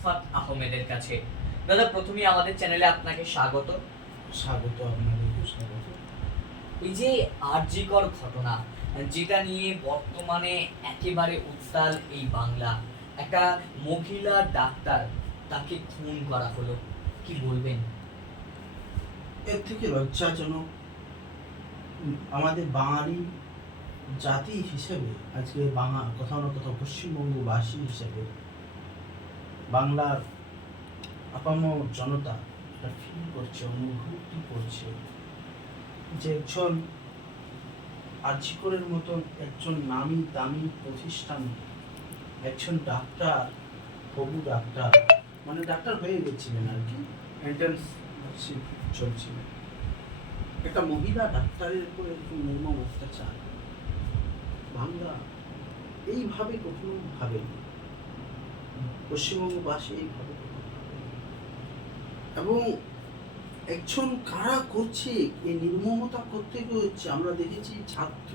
ইসফাত আহমেদের কাছে। দাদা, প্রথমেই আমাদের চ্যানেলে আপনাকে স্বাগত। আপনাদেরকে স্বাগত। এই যে আরজিকর ঘটনা, যেটা নিয়ে বর্তমানে একেবারে উত্তাল এই বাংলা, একটা মহিলা ডাক্তার, তাকে খুন করা হলো, কি বলবেন? এর থেকে লজ্জাজনক আমাদের বাঙালি জাতি হিসেবে, আজকে কোথাও না কোথাও পশ্চিমবঙ্গবাসী হিসেবে বাংলার আপামর জনতা এটা ফিল করছে, অনুভূতি করছে যে একজন আরজিকরের মতন একজন নামি দামি প্রতিষ্ঠান, একজন ডাক্তার, হবু ডাক্তার, মানে ডাক্তার হয়ে গেছিলেন আর কি, এন্ট্রান্স চলছিল, একটা মহিলা ডাক্তারের উপর এরকম নির্মম অত্যাচার বাংলা এইভাবে কখনো ভাবেনি, পশ্চিমবঙ্গবাসী এইভাবে কখনো ভাবেনি। এবং একজন কারা করছে এই নির্মমতা করতে হচ্ছে, আমরা দেখেছি ছাত্র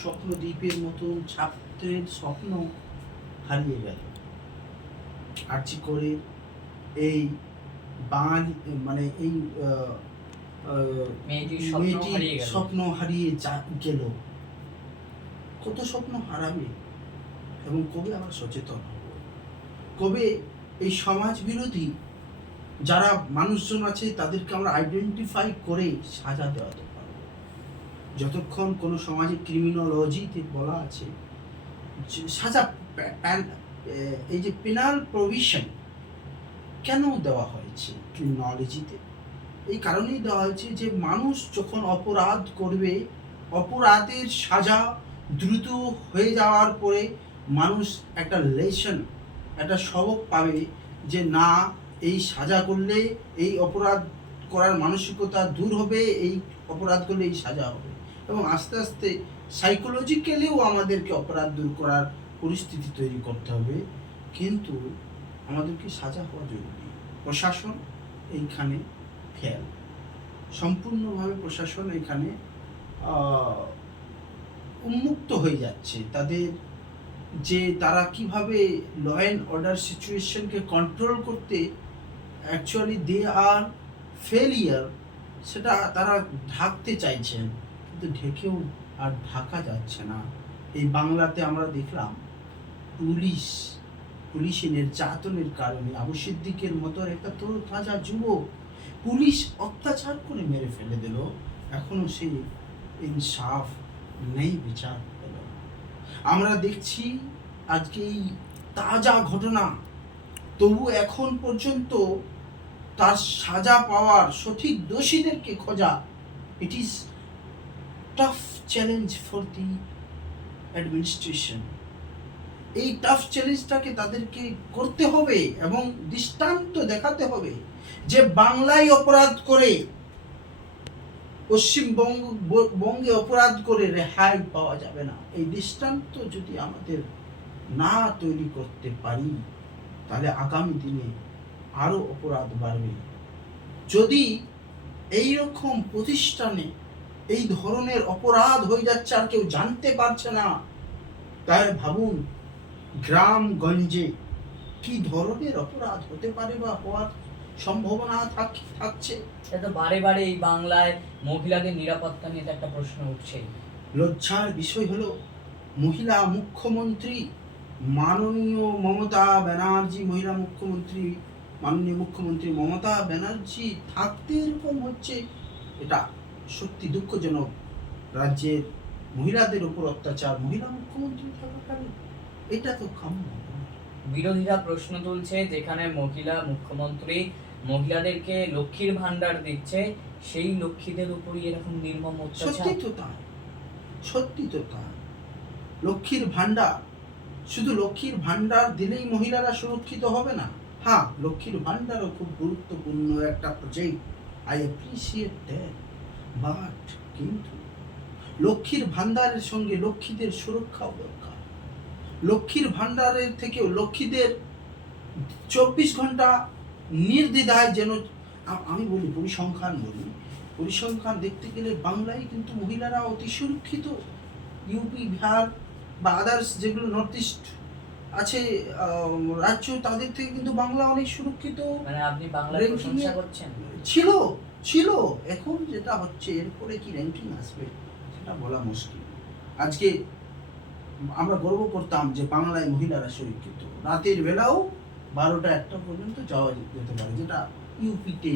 স্বপ্নদ্বীপের মতন ছাত্রের স্বপ্ন হারিয়ে গেল আর্জি করে, এই বাঙালি মানে এই মেয়েটির স্বপ্ন হারিয়ে গেল। কত স্বপ্ন হারাবে এবং কবে আমরা সচেতন হব, কবে এই সমাজ বিরোধী যারা মানুষজন আছে তাদেরকে আমরা আইডেন্টিফাই করে সাজা দেওয়াতে পারব। যতক্ষণ কোনো সমাজে ক্রিমিনোলজিতে বলা আছে সাজা, এই যে পেনাল প্রভিশন কেন দেওয়া হয়েছে ক্রিমিনোলজিতে, এই কারণেই দেওয়া হয়েছে যে মানুষ যখন অপরাধ করবে, অপরাধের সাজা দ্রুত হয়ে যাওয়ার পরে মানুষ একটা লেসন, একটা সবক পাবে যে না, এই সাজা করলে এই অপরাধ করার মানসিকতা দূর হবে, এই অপরাধ করলে এই সাজা হবে। এবং আস্তে আস্তে সাইকোলজিক্যালিও আমাদেরকে অপরাধ দূর করার পরিস্থিতি তৈরি করতে হবে। কিন্তু আমাদেরকে সাজা হওয়া জরুরি। প্রশাসন এইখানে ফেল, সম্পূর্ণভাবে প্রশাসন এখানে উন্মুক্ত হয়ে যাচ্ছে। তাদের যে তারা কিভাবে ল অ্যান্ড অর্ডার সিচুয়েশনকে কন্ট্রোল করতে অ্যাকচুয়ালি দে আর ফেলিয়ার, সেটা তারা ঢাকতে চাইছেন, কিন্তু ঢেকেও আর ঢাকা যাচ্ছে না। এই বাংলাতে আমরা দেখলাম পুলিশের নির্যাতনের কারণে আবু সিদ্দিকের মতো একটা তরুতাজা যুবক পুলিশ অত্যাচার করে মেরে ফেলে দিল, এখনো সেই ইনসাফ নেই, বিচার হলো না। আমরা দেখছি আজকে এই তাজা ঘটনা, তবু এখন পর্যন্ত তার সাজা পাওয়ার সঠিক দোষীদেরকে খোঁজা, it is tough challenge for the administration. এই টাফ চ্যালেঞ্জটাকে তাদেরকে করতে হবে এবং দৃষ্টান্ত দেখাতে হবে যে বাংলায় অপরাধ করে, পশ্চিমবঙ্গে অপরাধ করে রেহাই পাওয়া যাবে না। এই দৃষ্টান্ত যদি আমাদের না তৈরি করতে পারি, তাহলে আগামী দিনে আরো অপরাধ বাড়বে। যদি এই রকম প্রতিষ্ঠানে এই ধরনের অপরাধ হয়ে যাচ্ছে আর কেউ জানতে পারছে না, তাহলে ভাবুন গ্রামগঞ্জে কি ধরনের অপরাধ হতে পারে বা হওয়ার সম্ভাবনা থাকছে। সেটা বারে বারে এই বাংলায় মহিলাদের নিরাপত্তা নিয়ে একটা প্রশ্ন উঠছে। লজ্জার বিষয় হলো মহিলা মুখ্যমন্ত্রী মাননীয় মমতা ব্যানার্জি, মাননীয় মুখ্যমন্ত্রী মমতা ব্যানার্জি থাকতে এরকম হচ্ছে, এটা সত্যি দুঃখজনক। রাজ্যের মহিলাদের উপর অত্যাচার মহিলা মুখ্যমন্ত্রী থাকাকালীন, এটা তো কাম্য। বিরোধীরা প্রশ্ন তুলছে, যেখানে মহিলা মুখ্যমন্ত্রী মহিলাদেরকে লক্ষ্মীর ভান্ডার দিচ্ছে, সেই লক্ষ্মীদের উপরই এরকম নির্মম অত্যাচার। সত্যি তো তাই। লক্ষ্মীর ভান্ডার, শুধু লক্ষ্মীর ভান্ডার দিলেই মহিলারা সুরক্ষিত হবে না। হ্যাঁ, লক্ষ্মীর ভান্ডারও খুব গুরুত্বপূর্ণ একটা project, I appreciate that, but কিন্তু লক্ষ্মীর ভান্ডারের সঙ্গে লক্ষ্মীদের সুরক্ষাও দরকার। লক্ষ্মীর ভান্ডারের থেকেও লক্ষ্মীদের 24 ঘন্টা নির্দ্বিধায় যেন, আমি বলি পরিসংখ্যান দেখতে গেলে বাংলায় কিন্তু মহিলারা অতি সুরক্ষিত। ইউপি, বিহার বা আদার্স যেগুলো নর্থ ইস্ট আছে রাজ্য, তাদের থেকে কিন্তু বাংলা অনেক সুরক্ষিত মানে আপনি বাংলার ranking প্রশংসা এ করছেন? ছিল ছিল এখন যেটা হচ্ছে এরপরে কি র্যাঙ্কিং আসবে সেটা বলা মুশকিল। আজকে আমরা গর্ব করতাম যে বাংলায় মহিলারা সুরক্ষিত, রাতের বেলাও 12টা 1টা পর্যন্ত যাওয়া যেতে পারে, যেটা ইউপিতে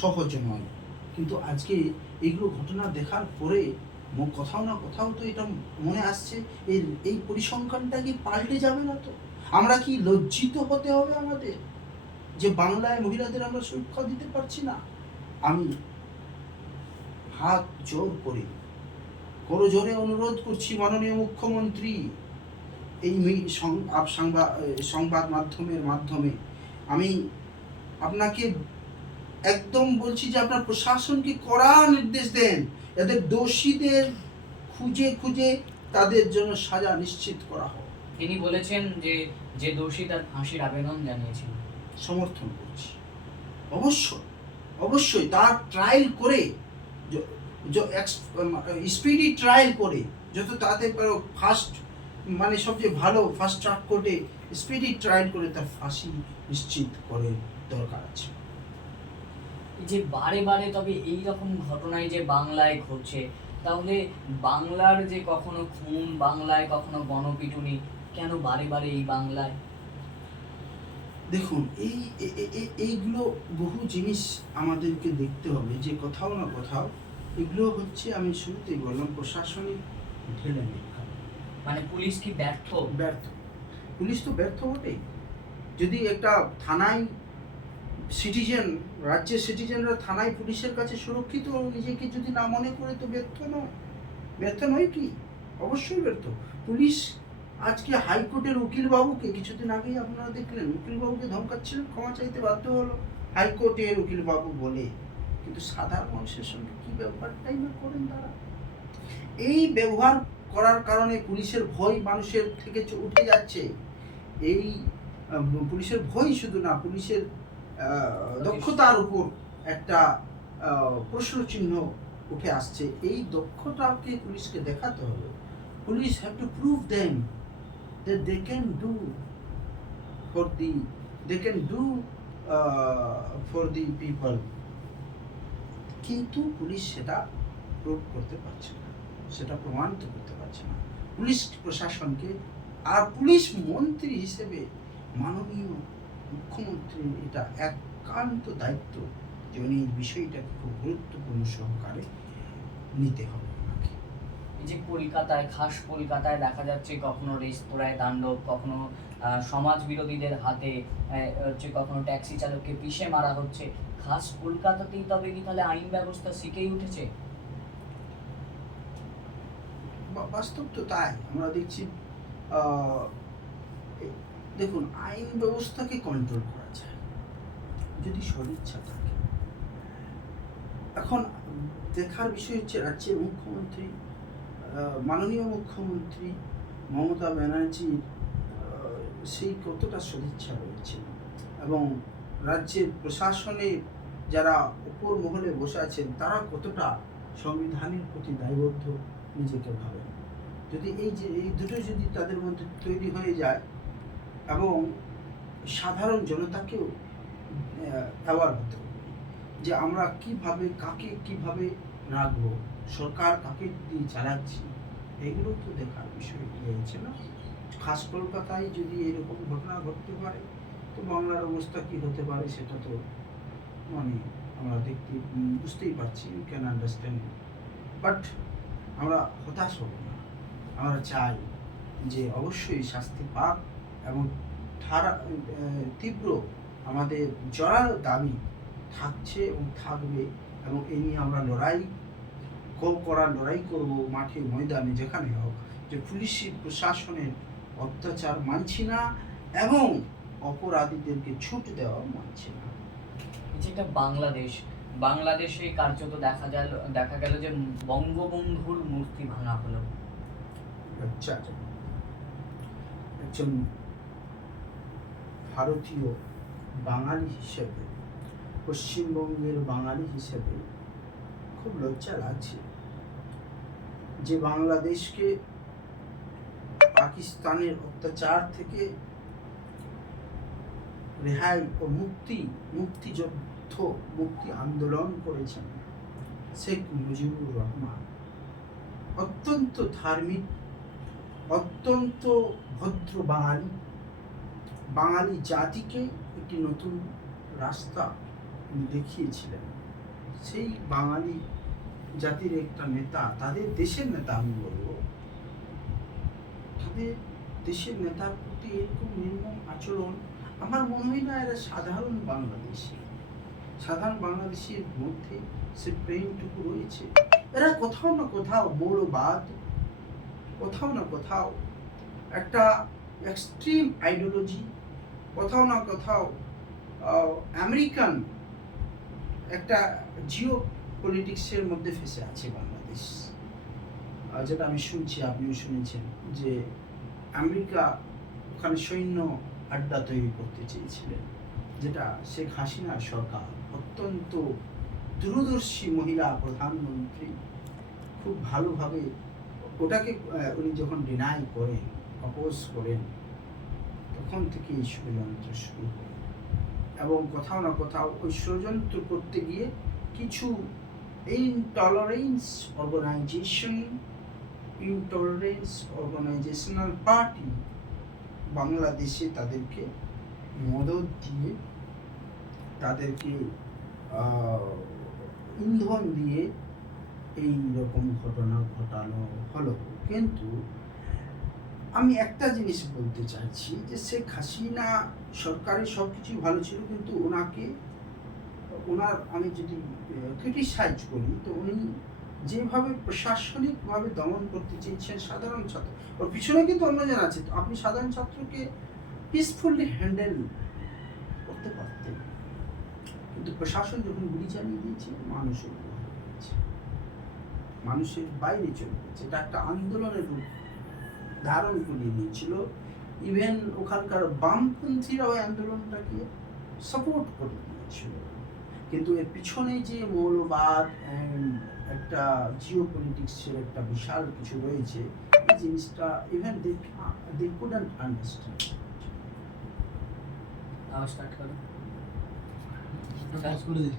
সহজ নয়। কিন্তু আজকে এগুলো ঘটনা দেখার পরে কোথাও না কোথাও তো এটা মনে আসছে, এই পরিসংখ্যানটা কি পাল্টে যাবে না তো? আমরা কি লজ্জিত হতে হবে আমাদের যে বাংলায় মহিলাদের আমরা সুরক্ষা দিতে পারছি না? আমি হাত জোর করে করজোরে অনুরোধ করছি মাননীয় মুখ্যমন্ত্রী, এই সংবাদ মাধ্যমের মাধ্যমে আমি আপনাকে একদম বলছি যে আপনার প্রশাসনকে কড়া নির্দেশ দেন, এদের দোষীদের খুঁজে খুঁজে তাদের জন্য সাজা নিশ্চিত করা হোক। তিনি বলেছেন যে যে দোষী তার ফাঁসির আবেদন জানিয়েছেন। সমর্থন করছি, অবশ্যই অবশ্যই তার ট্রায়াল করে, স্পিডি ট্রায়াল করে যত তাড়াতাড়ি পারো ফার্স্ট, মানে সবচেয়ে ভালো ফার্স্ট ট্র্যাক কোর্টে স্পিডি ট্রায়াল করে তার ফাঁসি নিশ্চিত করে দরকার আছে। এই যে বারে বারে তবে এই রকম ঘটনাই যে বাংলায় ঘটছে, তাহলে বাংলার যে কখনো খুন, বাংলায় কখনো গণপিটুনি, কেন বারে বারে এই বাংলায়? দেখুন এইগুলো বহু জিনিস আমাদেরকে দেখতে হবে, যে কোথাও না কোথাও এগুলো হচ্ছে, আমি শুরুতেই বললাম, প্রশাসনিক ঢিলেমি। মানে পুলিশ কি ব্যর্থ? ব্যর্থ, পুলিশ তো ব্যর্থ বটেই। যদি একটা থানায় সিটিজেন, রাজ্যের সিটিজেনরা থানায় পুলিশের কাছে সুরক্ষিত নিজেকে যদি না মনে করে, তো ব্যর্থ নয়। ব্যর্থ নয় কি? অবশ্যই ব্যর্থ। পুলিশ আজকে হাইকোর্টের উকিলবাবুকে, কিছুদিন আগেই আপনারা দেখলেন, উকিলবাবুকে ধমকাচ্ছিলেন, ক্ষমা চাইতে বাধ্য হলো হাইকোর্টের উকিলবাবু বলে। কিন্তু সাধারণ মানুষের সঙ্গে কি ব্যবহারটাই না করেন তারা। এই ব্যবহার করার কারণে পুলিশের ভয় মানুষের থেকে উঠে যাচ্ছে। এই পুলিশের ভয় শুধু না, পুলিশের দক্ষতার উপর একটা প্রশ্ন চিহ্ন উঠে আসছে। এই দক্ষতাকে পুলিশকে দেখাতে হবে। Police have to prove them that they can do for the people, কিন্তু পুলিশ সেটা প্রুভ করতে পারছে না, সেটা প্রমাণিত করতে পারছে না। পুলিশ প্রশাসনকে, আর পুলিশ মন্ত্রী হিসেবে মাননীয় মুখ্যমন্ত্রীর এটা একান্ত দায়িত্ব যে উনি এই বিষয়টাকে খুব গুরুত্বপূর্ণ সহকারে নিতে হবে ওনাকে। এই যে কলকাতায়, খাস কলকাতায় দেখা যাচ্ছে কখনো রেস্তোরাঁয় তাণ্ডব, কখনো সমাজ বিরোধীদের হাতে হচ্ছে, কখনো ট্যাক্সি চালককে পিষে মারা হচ্ছে। খাস কলকাতাতেই তবে কি তাহলে আইন ব্যবস্থা শিখেই উঠেছে? বাস্তব তো তাই আমরা দেখছি। দেখুন, আইন ব্যবস্থাকে কন্ট্রোল করা যায় যদি সদিচ্ছা থাকে। এখন দেখার বিষয় হচ্ছে রাজ্যের মুখ্যমন্ত্রী, মাননীয় মুখ্যমন্ত্রী মমতা ব্যানার্জির সেই কতটা সদিচ্ছা রয়েছে, এবং রাজ্যের প্রশাসনে যারা উপর মহলে বসে আছেন তারা কতটা সংবিধানের প্রতি দায়বদ্ধ নিজেকে ভাবেন। যদি এই দুটো যদি তাদের মধ্যে তৈরি হয়ে যায়, এবং সাধারণ জনতাকেও অ্যাওয়ার হতে হবে যে আমরা কিভাবে, কাকে কিভাবে রাখবো, সরকার কাকে দিয়ে চালাচ্ছি, এগুলো তো দেখার বিষয় রয়েছে না। খাস কলকাতায় যদি এরকম ঘটনা ঘটতে পারে, তো বাংলার অবস্থা কি হতে পারে সেটা তো মানে আমরা বুঝতেই পারছি, ইউ ক্যান আন্ডারস্ট্যান্ড। বাট আমরা হতাশ হব না, আমরা চাই যে অবশ্যই শাস্তি পাক, এবং তীব্র আমাদের জোরালো দাবি থাকছে এবং থাকবে, এবং এই নিয়ে আমরা লড়াই করব মাঠে ময়দানে, যেখানে হোক, যে পুলিশি প্রশাসনের অত্যাচার মানছি না, এবং অপরাধীদেরকে ছুট দেওয়া মানছি না। যেটা বাংলাদেশে কার্যত দেখা গেল যে বঙ্গবন্ধুর মূর্তি ভাঙা হলো। আচ্ছা, একজন ভারতীয় বাঙালি হিসেবে, পশ্চিমবঙ্গের বাঙালি হিসেবে খুব লজ্জা লাগছে যে বাংলাদেশকে পাকিস্তানের অত্যাচার থেকে রেহাই ও মুক্তিযুদ্ধ মুক্তি আন্দোলন করেছেন শেখ মুজিবুর রহমান। অত্যন্ত ধার্মিক, অত্যন্ত ভদ্র বাঙালি জাতিকে একটি নতুন রাস্তা দেখিয়েছিলেন। সেই বাঙালি জাতির একটা নেতা, তাদের দেশের নেতা, আমি বলবো তাদের দেশের নেতার প্রতি এরকম নির্মম আচরণ, আমার মনে হয় না এরা সাধারণ বাংলাদেশের মধ্যে সে প্রেমটুকু রয়েছে। এরা কোথাও না কোথাও মৌলবাদ, কোথাও না কোথাও একটা এক্সট্রিম আইডিওলজি, কোথাও না কোথাও আমেরিকান একটা জিও পলিটিক্সের মধ্যে ফেসে আছে বাংলাদেশ। যেটা আমি শুনছি, আপনিও শুনেছেন, যে আমেরিকা ওখানে সৈন্য আড্ডা তৈরি করতে চেয়েছিলেন, যেটা শেখ হাসিনার সরকার, অত্যন্ত দূরদর্শী মহিলা প্রধানমন্ত্রী, খুব ভালোভাবে ওটাকে উনি যখন ডিনাই করেন, অপোজ করেন, তখন থেকে এই ষড়যন্ত্র শুরু হয়। এবং কোথাও না কোথাও ওই ষড়যন্ত্র করতে গিয়ে কিছু অর্গানাইজেশনাল পার্টি বাংলাদেশে তাদেরকে মদত দিয়ে, তাদেরকে ইন্ধন দিয়ে এই রকম ঘটনা ঘটানো হলো। কিন্তু আমি একটা জিনিস বলতে চাইছি যে শেখ হাসিনা সরকারের সব কিছুই ভালো ছিল, কিন্তু ওনার আমি যদি ক্রিটিসাইজ করি, তো উনি যেভাবে প্রশাসনিকভাবে দমন করতে চেয়েছেন সাধারণ ছাত্র, ওর পিছনে কিন্তু অন্যজন আছে, তো আপনি সাধারণ ছাত্রকে পিসফুলি হ্যান্ডেল করতে পারতেন, কিন্তু প্রশাসন যখন গুলি চালিয়ে দিয়েছে, মানুষের বাইরে চলে গেছে। এটা একটা আন্দোলনের রূপ ধারণ করিয়ে নিয়েছিল। ইভেন ওখানকার বামপন্থীরা ওই আন্দোলনটাকে সাপোর্ট করে দিয়েছিল। কিন্তু এর পিছনে যে মৌলবাদ, একটা জিও পলিটিক্সের একটা বিশাল কিছু রয়েছে, এই জিনিসটা even they couldn't understand. Start করো। করে দিই।